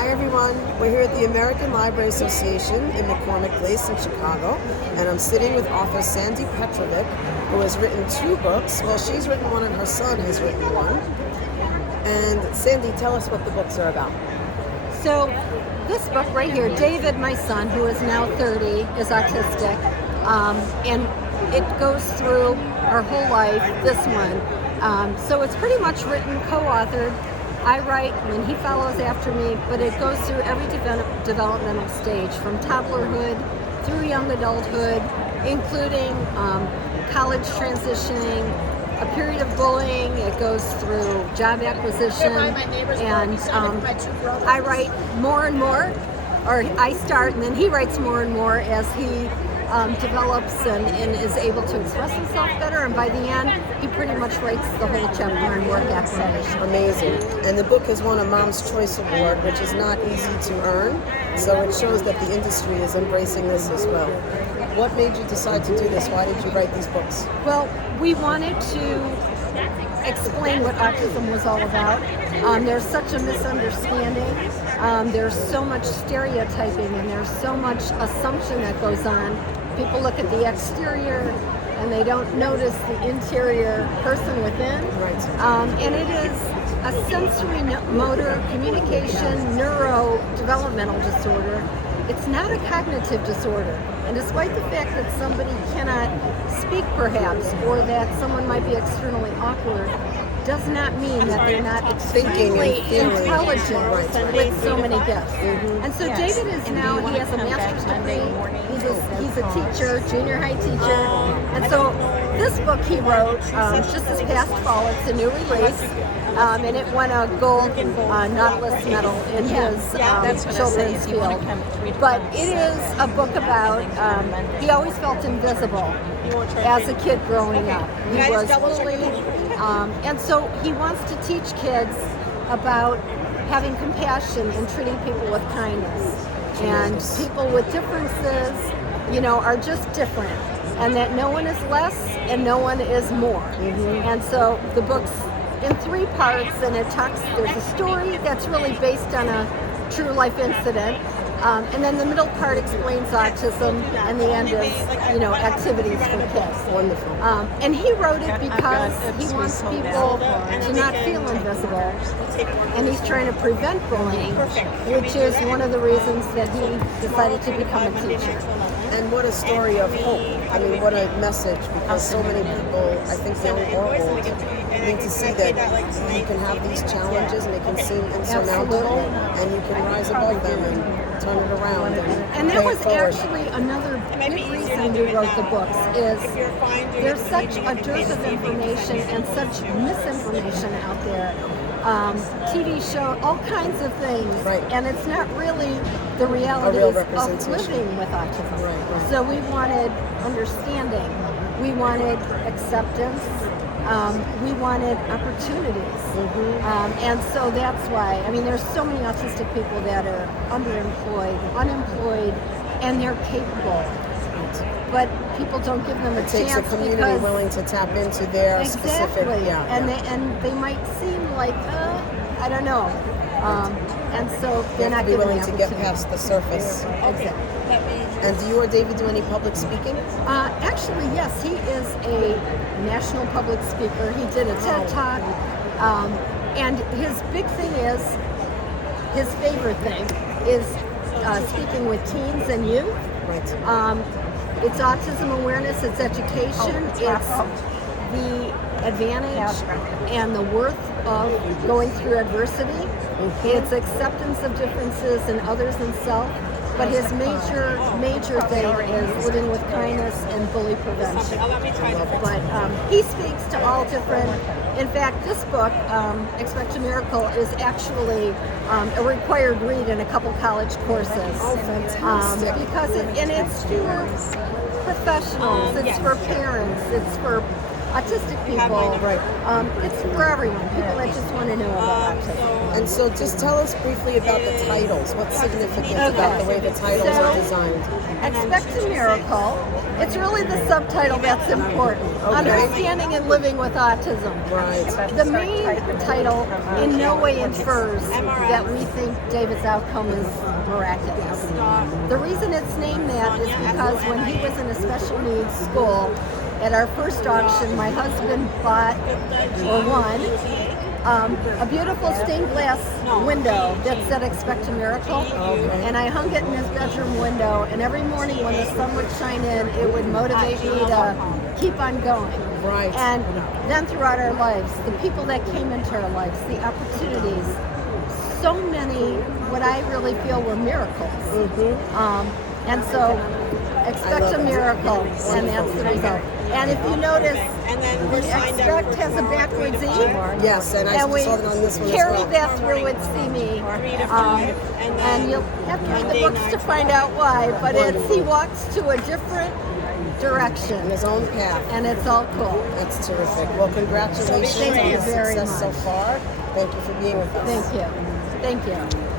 Hi everyone, we're here at the American Library Association in McCormick Place in Chicago, and I'm sitting with author Sandy Petrovic, who has written 2 books. Well, she's written one and her son has written one. And Sandy, tell us what the books are about. So this book right here, David, my son, who is now 30, is autistic, and it goes through our whole life, this one. So it's pretty much written, co-authored. I write and he follows after me, but it goes through every developmental stage, from toddlerhood through young adulthood, including college transitioning, a period of bullying. It goes through job acquisition, and I write more and more, or I start and then he writes more and more as he develops and is able to express himself better, and by the end he pretty much writes the whole chapter on work affirmation. Amazing. And the book has won a Mom's Choice Award, which is not easy to earn, so it shows that the industry is embracing this as well. What made you decide to do this? Why did you write these books? Well, we wanted to explain what autism was all about. There's such a misunderstanding. There's so much stereotyping, and there's so much assumption that goes on. People look at the exterior and they don't notice the interior person within. Right. And it is a sensory motor communication neurodevelopmental disorder. It's not a cognitive disorder. And despite the fact that somebody cannot speak perhaps, or that someone might be externally awkward, does not mean that they're not extremely intelligent with so many gifts. And so David is now, he has a master's degree, he's a teacher, junior high teacher, and so this book he wrote just this past fall. It's a new release, and it won a gold Nautilus medal in his children's field. But it is a book about, he always felt invisible as a kid growing up. He was bullied, and so he wants to teach kids about having compassion and treating people with kindness. And people with differences, are just different, and that no one is less and no one is more. And so the book's in 3 parts, and there's a story that's really based on a true life incident. And then the middle part explains autism, and the end is, activities for kids. Wonderful. And he wrote it because he wants people to not feel invisible, and he's trying to prevent bullying, which is one of the reasons that he decided to become a teacher. And what a story of hope. I mean, what a message, because so many people, I think young or old, need to see that you can have these challenges and they can seem insurmountable, and you can rise above them and turn it around. And that was actually another big reason we wrote the books, is there's such a dearth of information and such misinformation out there. TV show, all kinds of things, and it's not really the realities of living with autism. So we wanted understanding, we wanted acceptance, we wanted opportunities, and so that's why, there's so many autistic people that are underemployed, unemployed, and they're capable. But people don't give them a chance. It takes a community willing to tap into their specific, and they might seem like, I don't know, and so they're not willing to get past the surface. Exactly. And do you or David do any public speaking? Actually, yes. He is a national public speaker. He did a TED Talk, and his big thing is, his favorite thing is speaking with teens and youth. It's autism awareness, it's education, it's the advantage and the worth of going through adversity. It's acceptance of differences in others and self. But his major thing is living with kindness and bully prevention. But he speaks to all different. In fact, this book, Expect a Miracle, is actually a required read in a couple college courses. Oh, fantastic! Because it's for professionals, it's for parents, it's for autistic people. Right. It's for everyone. People that just want to know about autism. And so just tell us briefly about the titles. What's significant about the way the titles are designed? Expect a miracle. It's really the subtitle that's important. Okay. Understanding and living with autism. Right. The main title in no way infers that we think David's outcome is miraculous. The reason it's named that is because when he was in a special needs school, at our first auction, my husband bought or won a beautiful stained glass window that said "Expect a Miracle," and I hung it in his bedroom window. And every morning when the sun would shine in, it would motivate me to keep on going. Right. And then throughout our lives, the people that came into our lives, the opportunities, so many what I really feel were miracles. And so expect a miracle, and that's the result. And if you notice, the expect has a backwards E. Yes, and I we saw that on this one carry as well. that through with See Me. And you'll have to read the books to find out why, but he walks to a different direction. In his own path. And it's all cool. That's terrific. Well, congratulations Thank on you the very success so much. far. Thank you for being with us. Thank you. Thank you.